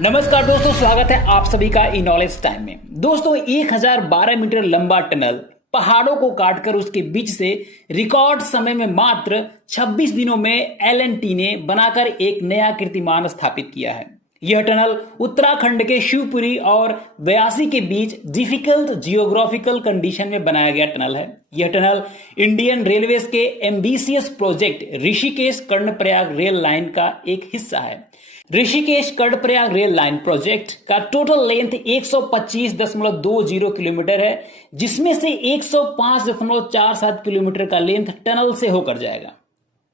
नमस्कार दोस्तों, स्वागत है आप सभी का ई नॉलेज टाइम में। दोस्तों 1012 मीटर लंबा टनल पहाड़ों को काटकर उसके बीच से रिकॉर्ड समय में मात्र 26 दिनों में एल&टी ने बनाकर एक नया कीर्तिमान स्थापित किया है। यह टनल उत्तराखंड के शिवपुरी और व्यासी के बीच डिफिकल्ट जियोग्राफिकल कंडीशन में बनाया गया टनल है। यह टनल इंडियन रेलवेज के ambitious project Rishikesh Karnaprayag rail line का एक हिस्सा है। Rishikesh Karnaprayag rail line project का टोटल लेंथ 125.20 किलोमीटर है, जिसमें से 105.47 किलोमीटर का लेंथ टनल से होकर जाएगा,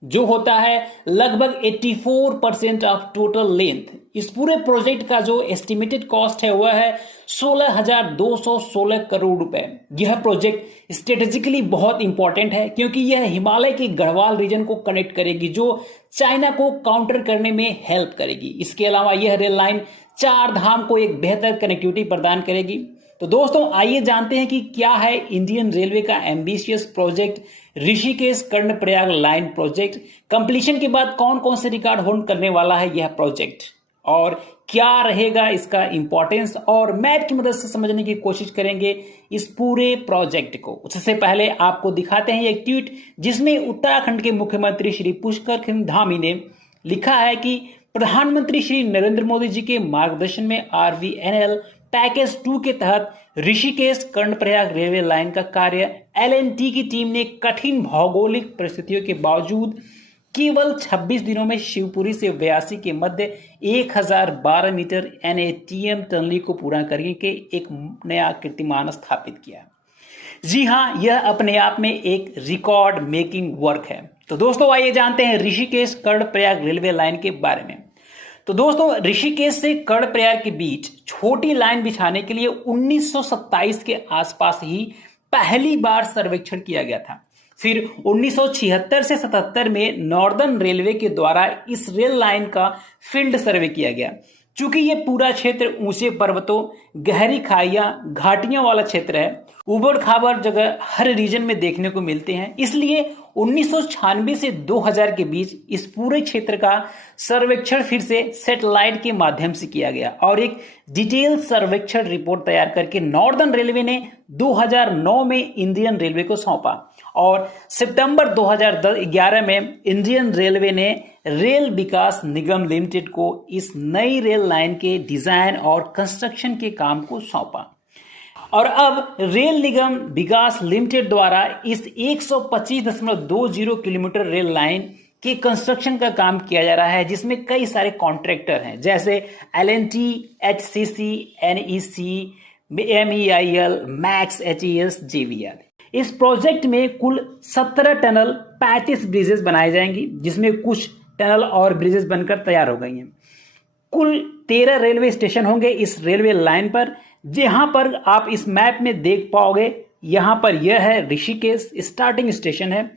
जो होता है लगभग 84% ऑफ टोटल लेंथ। इस पूरे प्रोजेक्ट का जो एस्टिमेटेड कॉस्ट है वह है 16,216 करोड़ रुपए। यह प्रोजेक्ट स्ट्रेटेजिकली बहुत इंपॉर्टेंट है क्योंकि यह हिमालय के गढ़वाल रीजन को कनेक्ट करेगी, जो चाइना को काउंटर करने में हेल्प करेगी। इसके अलावा यह रेल लाइन चार धाम को एक बेहतर कनेक्टिविटी प्रदान करेगी। तो दोस्तों आइए जानते हैं कि क्या है इंडियन रेलवे का ambitious project Rishikesh Karnaprayag line project. Completion के बाद कौन कौन से रिकॉर्ड होल्ड करने वाला है यह प्रोजेक्ट, और क्या रहेगा इसका इंपॉर्टेंस, और मैप की मदद से समझने की कोशिश करेंगे इस पूरे प्रोजेक्ट को। उससे पहले आपको दिखाते हैं एक ट्वीट जिसमें उत्तराखंड के मुख्यमंत्री श्री पुष्कर सिंह धामी ने लिखा है कि प्रधानमंत्री श्री नरेंद्र मोदी जी के मार्गदर्शन में RVNL पैकेज 2 के तहत ऋषिकेश कर्णप्रयाग रेलवे लाइन का कार्य एल&टी की टीम ने कठिन भौगोलिक परिस्थितियों के बावजूद केवल 26 दिनों में शिवपुरी से व्यासी के मध्य 1012 मीटर NATM टनली को पूरा करने के एक नया कीर्तिमान स्थापित किया। जी हाँ, यह अपने आप में एक रिकॉर्ड मेकिंग वर्क है। तो दोस्तों आइए जानते हैं ऋषिकेश कर्णप्रयाग रेलवे लाइन के बारे में। तो दोस्तों ऋषिकेश से कर्णप्रयाग के बीच छोटी लाइन बिछाने के लिए 1927 के आसपास ही पहली बार सर्वेक्षण किया गया था। फिर 1976 से 77 में नॉर्दर्न रेलवे के द्वारा इस रेल लाइन का फील्ड सर्वे किया गया। चूंकि यह पूरा क्षेत्र ऊंचे पर्वतों, गहरी खाइयां, घाटियों वाला क्षेत्र है, उबड़ खाबड़ जगह हर रीजन में देखने को मिलते हैं, इसलिए 1996 से 2000 के बीच इस पूरे क्षेत्र का सर्वेक्षण फिर से सैटेलाइट के माध्यम से किया गया और एक डिटेल सर्वेक्षण रिपोर्ट तैयार करके नॉर्दर्न रेलवे ने 2009 में इंडियन रेलवे को सौंपा, और सितंबर 2011 में इंडियन रेलवे ने रेल विकास निगम लिमिटेड को इस नई रेल लाइन के डिजाइन और कंस्ट्रक्शन के काम को सौंपा। और अब रेल निगम विकास लिमिटेड द्वारा इस 125.20 किलोमीटर रेल लाइन के कंस्ट्रक्शन का काम किया जा रहा है, जिसमें कई सारे कॉन्ट्रैक्टर हैं जैसे L&T, HCC, NEC, MEIL, max, HES, JVR। इस प्रोजेक्ट में कुल 17 टनल, 35 ब्रिजेस बनाए जाएंगी, जिसमें कुछ टनल और ब्रिजेस बनकर तैयार हो गई हैं। कुल 13 रेलवे स्टेशन होंगे इस रेलवे लाइन पर, जहां पर आप इस मैप में देख पाओगे। यहां पर यह है ऋषिकेश स्टार्टिंग स्टेशन है,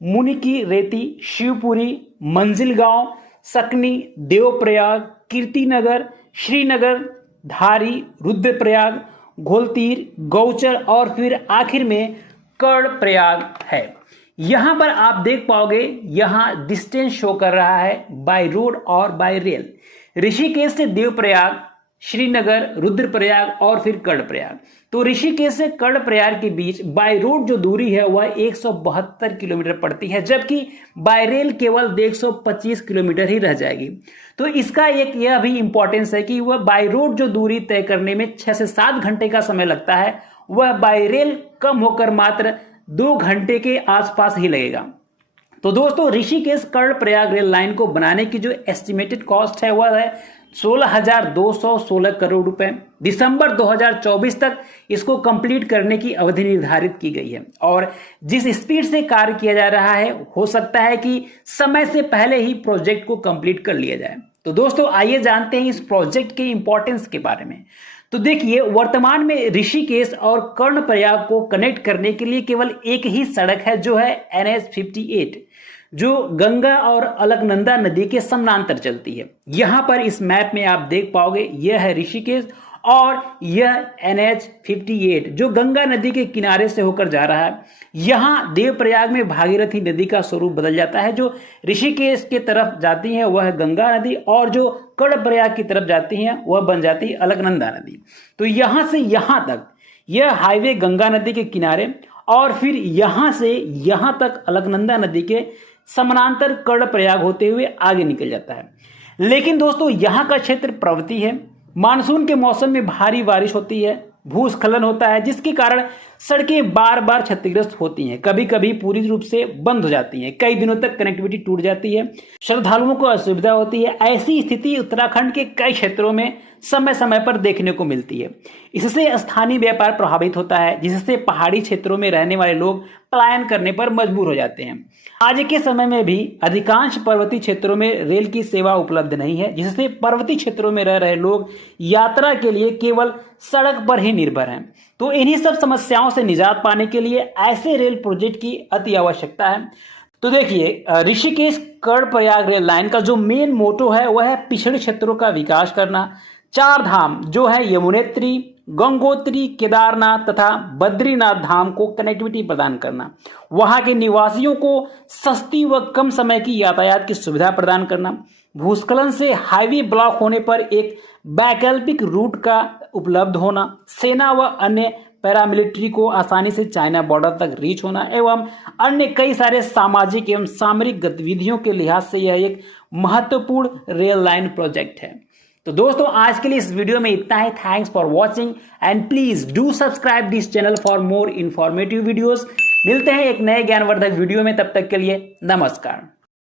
मुनिकी रेती, शिवपुरी, मंजिलगांव, सकनी, देवप्रयाग, कीर्तिनगर, श्रीनगर, धारी, रुद्रप्रयाग, घोलतीर, गौचर और फिर आखिर में कर्णप्रयाग है। यहां पर आप देख पाओगे, यहां डिस्टेंस शो कर रहा है बाय रोड और बाय रेल। ऋषिकेश से देवप्रयाग, श्रीनगर, रुद्रप्रयाग और फिर कर्णप्रयाग। तो ऋषिकेश से कर्णप्रयाग के बीच बाय रोड जो दूरी है वह 172 किलोमीटर पड़ती है, जबकि बाय रेल केवल 125 किलोमीटर ही रह जाएगी। तो इसका एक यह भी इंपॉर्टेंस है कि वह बाय रोड जो दूरी तय करने में 6 से 7 घंटे का समय लगता है, वह बाय रेल कम होकर मात्र 2 घंटे के आसपास ही लगेगा। तो दोस्तों ऋषिकेश कर्णप्रयाग रेल लाइन को बनाने की जो एस्टिमेटेड कॉस्ट है वह है 16,216 करोड़ रुपए। दिसंबर 2024 तक इसको कंप्लीट करने की अवधि निर्धारित की गई है, और जिस स्पीड से कार्य किया जा रहा है हो सकता है कि समय से पहले ही प्रोजेक्ट को कंप्लीट कर लिया जाए। तो दोस्तों आइए जानते हैं इस प्रोजेक्ट के इंपॉर्टेंस के बारे में। तो देखिए, वर्तमान में ऋषिकेश और कर्णप्रयाग को कनेक्ट करने के लिए केवल एक ही सड़क है, जो है NH58, जो गंगा और अलकनंदा नदी के समानांतर चलती है। यहां पर इस मैप में आप देख पाओगे, यह है ऋषिकेश और यह NH-58 जो गंगा नदी के किनारे से होकर जा रहा है, यहाँ देवप्रयाग में भागीरथी नदी का स्वरूप बदल जाता है। जो ऋषिकेश के तरफ जाती है वह गंगा नदी, और जो कर्णप्रयाग की तरफ जाती है वह बन जाती है अलकनंदा नदी। तो यहाँ से यहाँ तक यह हाईवे गंगा नदी के किनारे, और फिर यहाँ से यहाँ तक अलकनंदा नदी के समानांतर कर्णप्रयाग होते हुए आगे निकल जाता है। लेकिन दोस्तों यहाँ का क्षेत्र पर्वतीय है, मानसून के मौसम में भारी बारिश होती है, भूस्खलन होता है, जिसके कारण सड़कें बार बार क्षतिग्रस्त होती हैं, कभी कभी पूरी रूप से बंद हो जाती हैं, कई दिनों तक कनेक्टिविटी टूट जाती है, श्रद्धालुओं को असुविधा होती है। ऐसी स्थिति उत्तराखंड के कई क्षेत्रों में समय समय पर देखने को मिलती है। इससे स्थानीय व्यापार प्रभावित होता है, जिससे पहाड़ी क्षेत्रों में रहने वाले लोग पलायन करने पर मजबूर हो जाते हैं। आज के समय में भी अधिकांश पर्वतीय क्षेत्रों में रेल की सेवा उपलब्ध नहीं है, जिससे पर्वतीय क्षेत्रों में रह रहे लोग यात्रा के लिए केवल सड़क पर ही निर्भर हैं। तो इन्हीं सब समस्याओं से निजात पाने के लिए ऐसे रेल प्रोजेक्ट की अति आवश्यकता है। तो देखिए, ऋषिकेश कर्णप्रयाग रेल लाइन का जो मेन मोटो है वह है पिछड़े क्षेत्रों का विकास करना। चार धाम जो है यमुनेत्री, गंगोत्री, केदारनाथ तथा बद्रीनाथ धाम को कनेक्टिविटी प्रदान करना, वहां के निवासियों को सस्ती व कम समय की यातायात की सुविधा प्रदान करना, भूस्खलन से हाईवे ब्लॉक होने पर एक वैकल्पिक रूट का उपलब्ध होना, सेना व अन्य पैरामिलिट्री को आसानी से चाइना बॉर्डर तक रीच होना, एवं अन्य कई सारे सामाजिक एवं सामरिक गतिविधियों के लिहाज से यह एक महत्वपूर्ण रेल लाइन प्रोजेक्ट है। तो दोस्तों आज के लिए इस वीडियो में इतना ही। Thanks for watching and please do subscribe this channel for more informative videos. मिलते हैं एक नए ज्ञानवर्धक वीडियो में, तब तक के लिए नमस्कार।